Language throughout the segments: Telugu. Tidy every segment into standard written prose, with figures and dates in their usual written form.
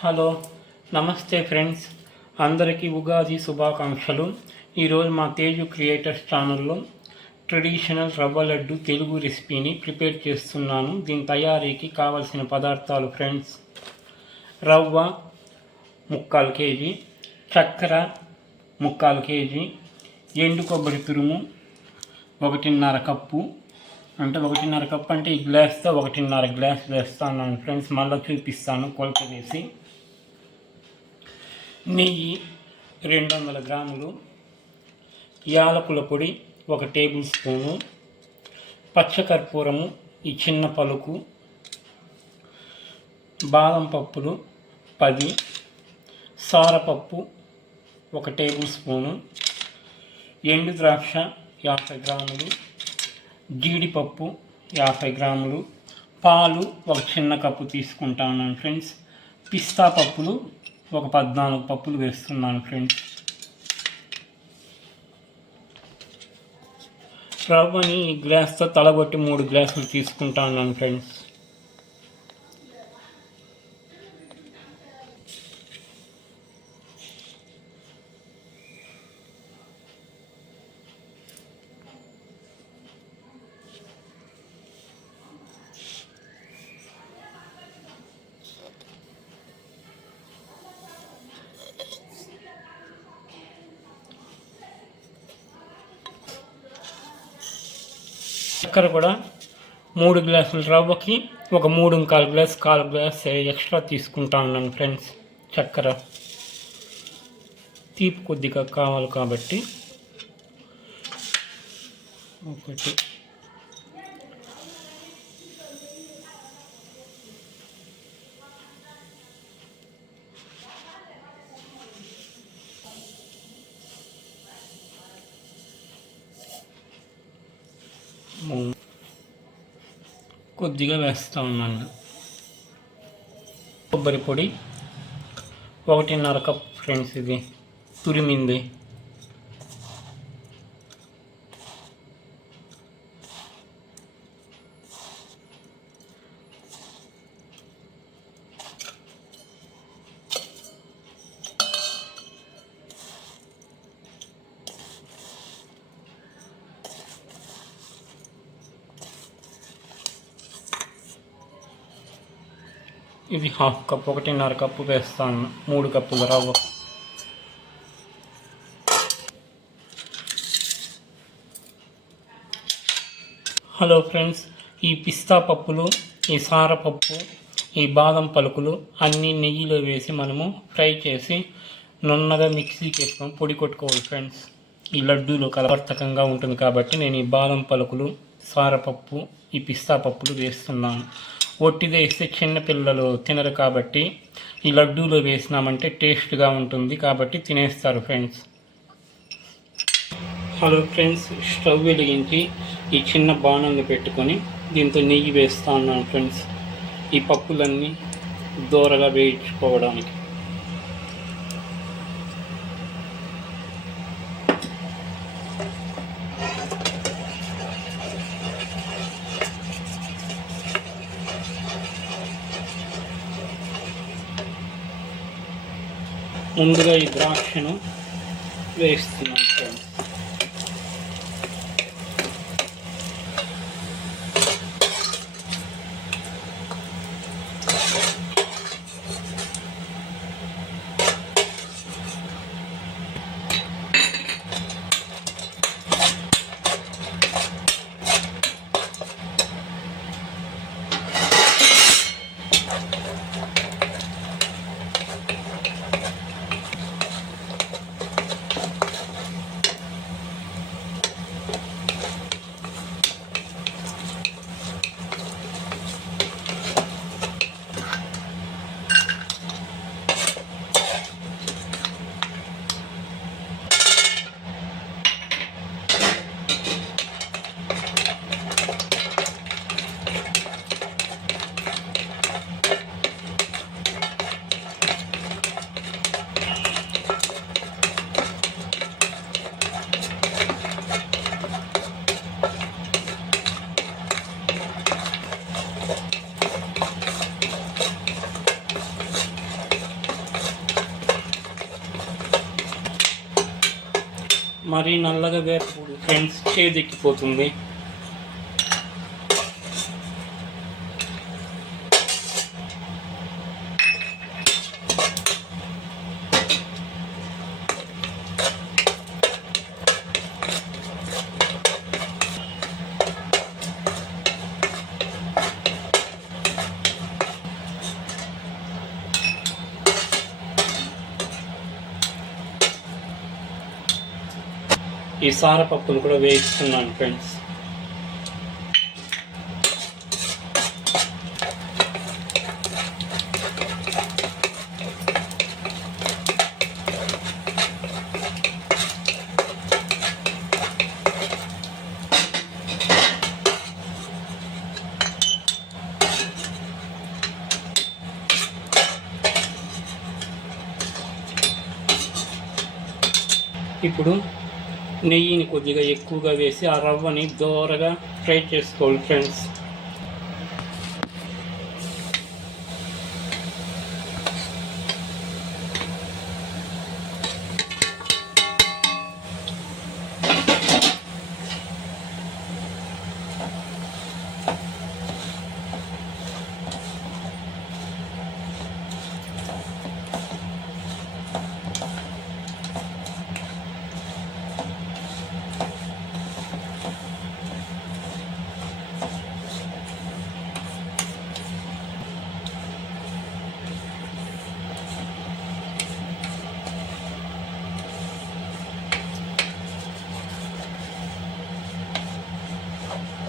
హలో నమస్తే ఫ్రెండ్స్, అందరికీ ఉగాది శుభాకాంక్షలు. ఈరోజు మా తేజు క్రియేటర్స్ ఛానల్లో ట్రెడిషనల్ రవ్వ లడ్డు తెలుగు రెసిపీని ప్రిపేర్ చేస్తున్నాను. దీని తయారీకి కావలసిన పదార్థాలు ఫ్రెండ్స్: రవ్వ 3/4 కేజీ, చక్కెర 3/4 కేజీ, ఎండు కొబ్బరి తురుము 1.5 కప్పు. అంటే 1.5 కప్పు అంటే ఈ గ్లాస్తో 1.5 గ్లాస్ వేస్తాను ఫ్రెండ్స్. మళ్ళీ చూపిస్తాను కొలత వేసి. నెయ్యి 200 గ్రాములు, యాలకుల పొడి 1 టేబుల్ స్పూను, పచ్చకర్పూరము ఈ చిన్న పలుకు, బాదం పప్పులు 10, సారపప్పు 1 టేబుల్ స్పూను, ఎండు ద్రాక్ష 50 గ్రాములు, జీడిపప్పు 50 గ్రాములు, పాలు 1 చిన్న కప్పు తీసుకుంటాను ఫ్రెండ్స్. పిస్తా పప్పులు 14 పప్పులు వేస్తున్నాను ఫ్రెండ్స్. రవ్వని ఈ గ్లాస్తో తలగొట్టి 3 గ్లాసులు తీసుకుంటాను ఫ్రెండ్స్. చక్కెర కూడా 3 గ్లాసుల రవ్వకి 3.25 గ్లాస్ 1/4 గ్లాస్ ఎక్స్ట్రా తీసుకుంటాను ఫ్రెండ్స్. చక్కెర తీపి కొద్దిగా కావాలి కాబట్టి 1. కొద్దిగా వేస్తూ ఉన్నాను. కొబ్బరి పొడి 1.5 కప్ ఫ్రెండ్స్, ఇది తురిమింది. ఇది 1/2 కప్, 1.5 కప్పు వేస్తాను 3 కప్పుల రవ్వ. హలో ఫ్రెండ్స్, ఈ పిస్తా పప్పులు, ఈ సారపప్పు, ఈ బాదం పలుకులు అన్నీ నెయ్యిలో వేసి మనము ఫ్రై చేసి నున్నగా మిక్సీకి వేసుకొని పొడి కొట్టుకోవాలి ఫ్రెండ్స్. ఈ లడ్డూలో కలవర్తకంగా ఉంటుంది కాబట్టి నేను ఈ బాదం పలుకులు, సారపప్పు, ఈ పిస్తా పప్పులు వేస్తున్నాను. ఒట్టిదే వేస్తే చిన్నపిల్లలు తినరు కాబట్టి ఈ లడ్డూలో వేసినామంటే టేస్ట్గా ఉంటుంది కాబట్టి తినేస్తారు ఫ్రెండ్స్. హలో ఫ్రెండ్స్, స్టవ్ వెలిగించి ఈ చిన్న బాణంగా పెట్టుకొని దీంతో నెయ్యి వేస్తా ఉన్నాను ఫ్రెండ్స్, ఈ పప్పులన్నీ దూరగా వేయించుకోవడానికి. ముందుగా ఈ ద్రాక్షను వేస్తున్నాను ఫ్రెండ్స్. మరీ నల్లగా వేపకూడదు ఫ్రెండ్స్, చేదెక్కిపోతుంది. ఈ సారపప్పును కూడా వేయిస్తున్నాను ఫ్రెండ్స్. ఇప్పుడు నెయ్యిని కొద్దిగా ఎక్కువగా వేసి ఆ రవ్వని దోరగా ఫ్రై చేసుకోవాలి ఫ్రెండ్స్.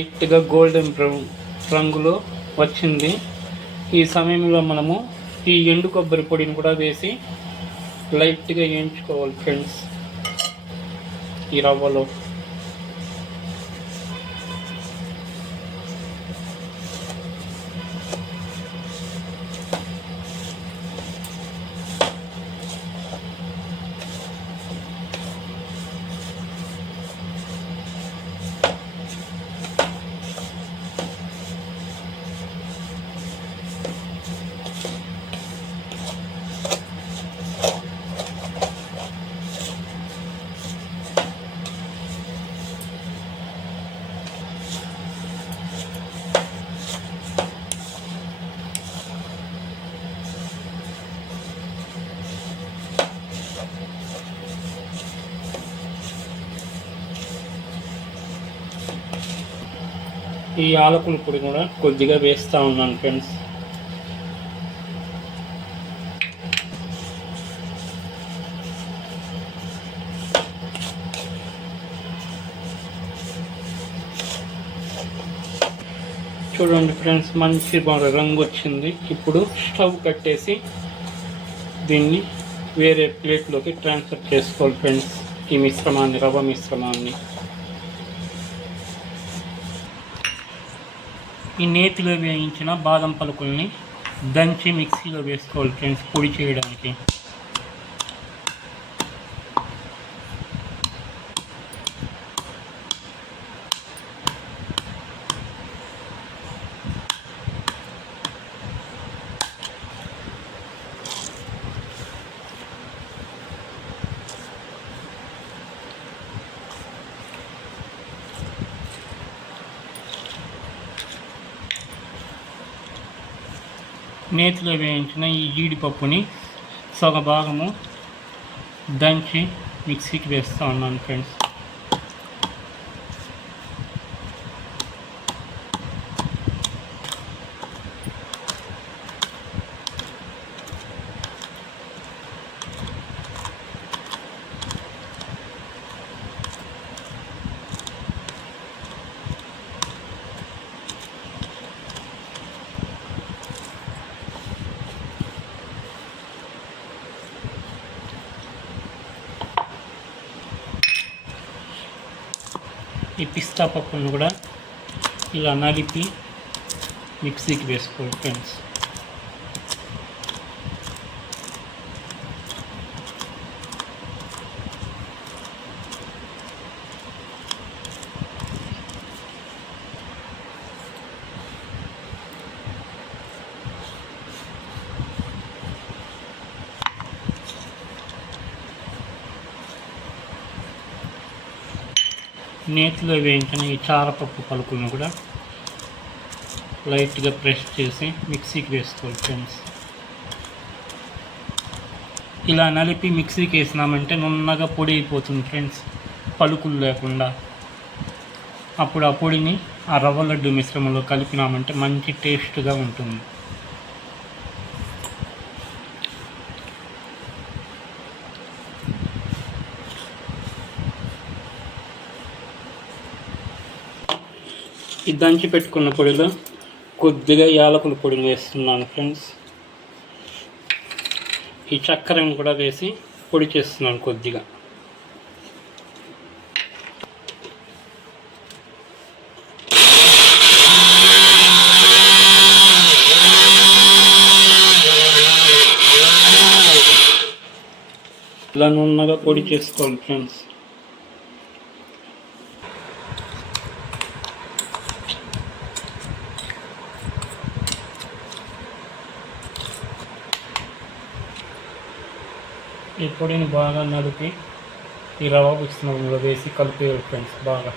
లైట్గా గోల్డెన్ బ్రౌన్ రంగులో వచ్చింది. ఈ సమయంలో మనము ఈ ఎండు కొబ్బరి పొడిని కూడా వేసి లైట్గా వేయించుకోవాలి ఫ్రెండ్స్ ఈ రవ్వలో. ఈ యాలకుల పొడి కూడా కొద్దిగా వేస్తూ ఉన్నాను ఫ్రెండ్స్. చూడండి ఫ్రెండ్స్, మంచి రంగు వచ్చింది. ఇప్పుడు స్టవ్ కట్టేసి దీన్ని వేరే ప్లేట్లోకి ట్రాన్స్ఫర్ చేసుకోవాలి ఫ్రెండ్స్. ఈ మిశ్రమాన్ని, రవ్వ మిశ్రమాన్ని ఈ నేతిలో వేయించిన బాదం పలుకుల్ని దంచి మిక్సీలో వేసుకోవాలి ఫ్రెండ్స్ పొడి చేయడానికి. నేతిలో వేయించిన ఈ జీడిపప్పుని సగ భాగము దంచి మిక్సీకి వేస్తూ ఉన్నాను ఫ్రెండ్స్. ఈ పిస్తా పప్పును కూడా ఇలా నలిపి మిక్సీకి వేసుకోవాలి ఫ్రెండ్స్. నేతిలో వేయించిన ఈ చారపప్పు పలుకులను కూడా లైట్గా ప్రెస్ చేసి మిక్సీకి వేసుకోవాలి ఫ్రెండ్స్. ఇలా నలిపి మిక్సీకి వేసినామంటే నున్నగా పొడి అయిపోతుంది ఫ్రెండ్స్, పలుకులు లేకుండా. అప్పుడు ఆ పొడిని ఆ రవ్వ లడ్డు మిశ్రమంలో కలిపినామంటే మంచి టేస్ట్గా ఉంటుంది. ఈ దంచి పెట్టుకున్న పొడిలో కొద్దిగా యాలకుల పొడిని వేస్తున్నాను ఫ్రెండ్స్. ఈ చక్కెరను కూడా వేసి పొడి చేస్తున్నాను కొద్దిగా. ఇలా నున్నగా పొడి చేసుకోవాలి ఫ్రెండ్స్. ఈ పొడిని బాగా నలిపి ఈ రవ్వ మిశ్రమంలో వేసి కలిపేయాలి ఫ్రెండ్స్ బాగా.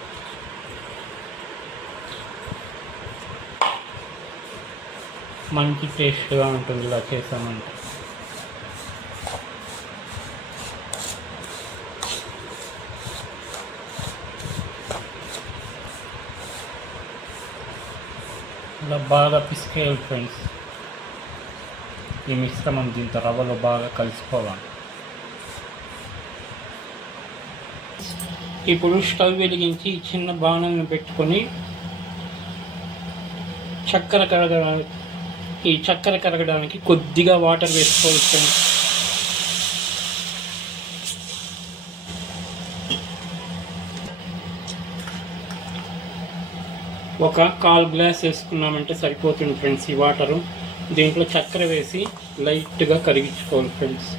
మంచి టేస్ట్గా ఉంటుంది ఇలా చేసామంటే. ఇలా బాగా పిసికేయాలి ఫ్రెండ్స్. ఈ మిశ్రమం దీంతో రవ్వలో బాగా కలిసిపోవాలి. ఇప్పుడు స్టవ్ వెలిగించి చిన్న బాణాలను పెట్టుకొని చక్కెర కరగడానికి కొద్దిగా వాటర్ వేసుకోవాలి ఫ్రెండ్స్. ఒక 1/4 గ్లాస్ వేసుకున్నామంటే సరిపోతుంది ఫ్రెండ్స్ ఈ వాటరు. దీంట్లో చక్కెర వేసి లైట్గా కరిగించుకోవాలి ఫ్రెండ్స్.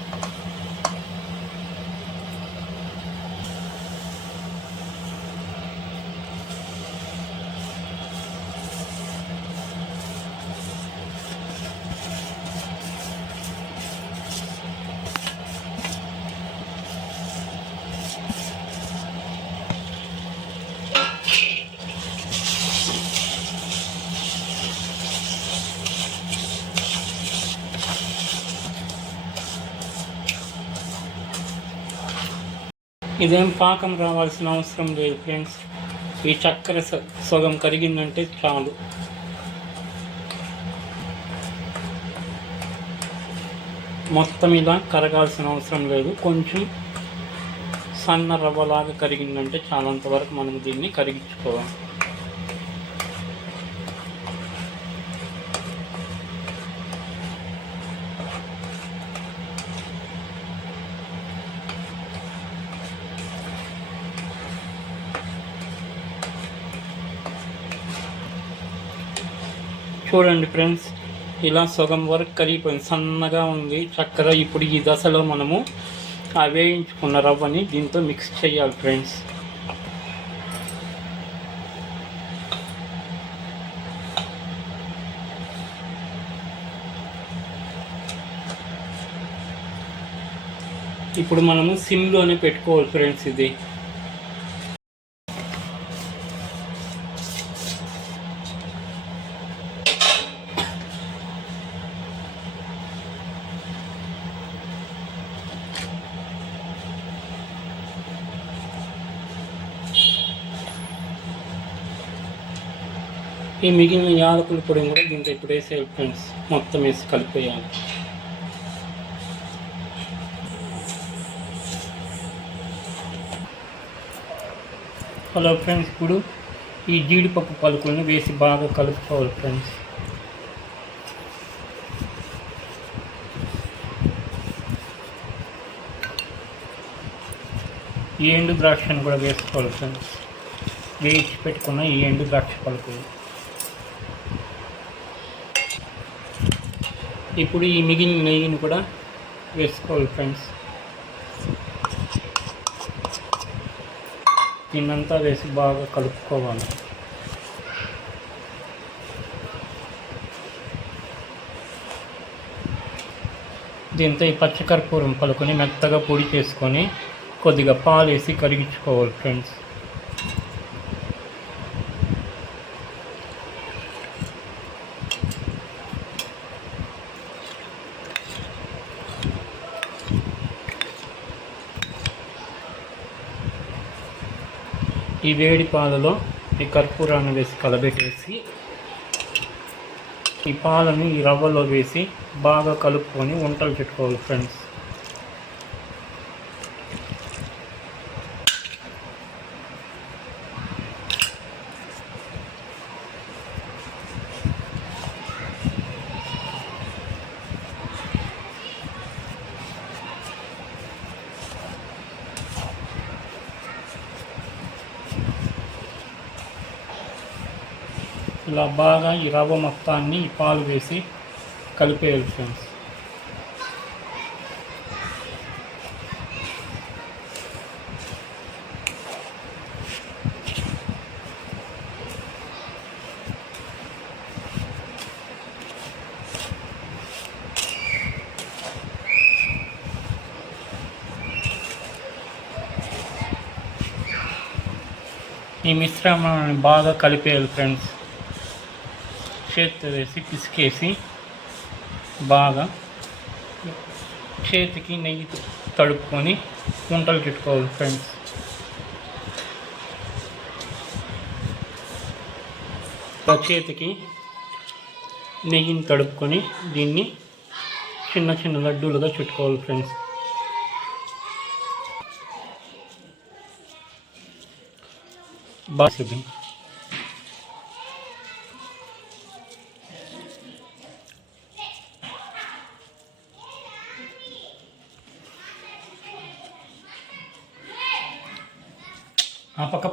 ఇదేం పాకం రావాల్సిన అవసరం లేదు ఫ్రెండ్స్. ఈ చక్కెర సగం కరిగిందంటే చాలు. మొత్తం ఇలా కరగాల్సిన అవసరం లేదు. కొంచెం సన్న రవ్వలాగా కరిగిందంటే చాలంతవరకు మనం దీన్ని కరిగించుకోవాలి. చూడండి ఫ్రెండ్స్, ఇలా సగం వరకు కరిగిపోయింది, సన్నగా ఉంది చక్కెర. ఇప్పుడు ఈ దశలో మనము ఆ వేయించుకున్న రవ్వని దీంతో మిక్స్ చేయాలి ఫ్రెండ్స్. ఇప్పుడు మనము సిమ్లోనే పెట్టుకోవాలి ఫ్రెండ్స్. ఇది ఈ మిగిలిన యాలకుల పొడి కూడా దీంట్లో ఇప్పుడు వేసేయాలి ఫ్రెండ్స్. మొత్తం వేసి కలిపేయాలి. హలో ఫ్రెండ్స్, ఇప్పుడు ఈ జీడిపప్పు పలుకులను వేసి బాగా కలుపుకోవాలి ఫ్రెండ్స్. ఈ ఎండు ద్రాక్షను కూడా వేసుకోవాలి ఫ్రెండ్స్. వేయించి పెట్టుకున్న ఈ ఎండు ద్రాక్ష పలుకులు. ఇప్పుడు ఈ మిగిలిన నెయ్యిని కూడా వేసుకోవాలి ఫ్రెండ్స్. దీన్నంతా వేసి బాగా కలుపుకోవాలి. దీంతో ఈ పచ్చకర్పూరం పలుకుని మెత్తగా పొడి చేసుకొని కొద్దిగా పాలు వేసి కరిగించుకోవాలి ఫ్రెండ్స్. ఈ వేడి పాలలో ఈ కర్పూరాన్ని వేసి కలబెట్టేసి ఈ పాలను ఈ రవ్వలో వేసి బాగా కలుపుకొని వంటలు పెట్టుకోవాలి ఫ్రెండ్స్. ఇలా బాగా ఈ రవ్వ మొత్తాన్ని ఈ పాలు వేసి కలిపేయాలి ఫ్రెండ్స్. ఈ మిశ్రమాన్ని బాగా కలిపేయాలి ఫ్రెండ్స్. చేతితో వేసి పిసికేసి బాగా చేతికి నెయ్యి తడుపుకొని వంటలు పెట్టుకోవాలి ఫ్రెండ్స్. చేతికి నెయ్యిని తడుపుకొని దీన్ని చిన్న చిన్న లడ్డూలుగా చుట్టుకోవాలి ఫ్రెండ్స్. బాగా ఆ పక్క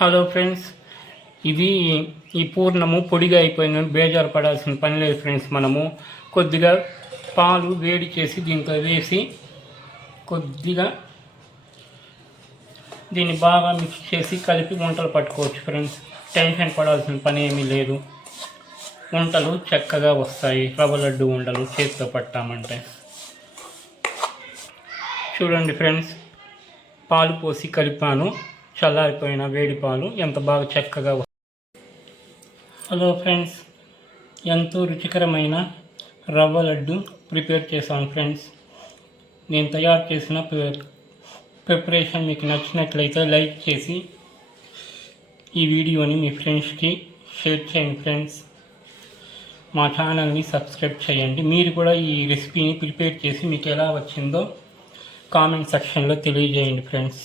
హలో ఫ్రెండ్స్, ఇది ఈ పూర్ణము పొడిగా అయిపోయిందని బేజారు పడాల్సిన పని లేదు ఫ్రెండ్స్. మనము కొద్దిగా పాలు వేడి చేసి దీంట్లో వేసి కొద్దిగా దీన్ని బాగా మిక్స్ చేసి కలిపి వంటలు పట్టుకోవచ్చు ఫ్రెండ్స్. టెన్షన్ పడాల్సిన పని ఏమీ లేదు. వంటలు చక్కగా వస్తాయి. రవ్వ లడ్డు ఉండలు చేతితో పట్టామంటే. చూడండి ఫ్రెండ్స్, పాలు పోసి కలిపాను. చల్లారిపోయిన వేడి పాలు ఎంత బాగా చక్కగా. హలో ఫ్రెండ్స్, ఎంతో రుచికరమైన రవ్వ లడ్డు ప్రిపేర్ చేశాను ఫ్రెండ్స్. నేను తయారు చేసిన ప్రిపరేషన్ మీకు నచ్చినట్లయితే లైక్ చేసి ఈ వీడియోని మీ ఫ్రెండ్స్కి షేర్ చేయండి ఫ్రెండ్స్. మా ఛానల్ని సబ్స్క్రైబ్ చేయండి. మీరు కూడా ఈ రెసిపీని ప్రిపేర్ చేసి మీకు ఎలా వచ్చిందో కామెంట్ సెక్షన్లో తెలియజేయండి friends.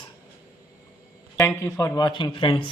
Thank you for watching friends.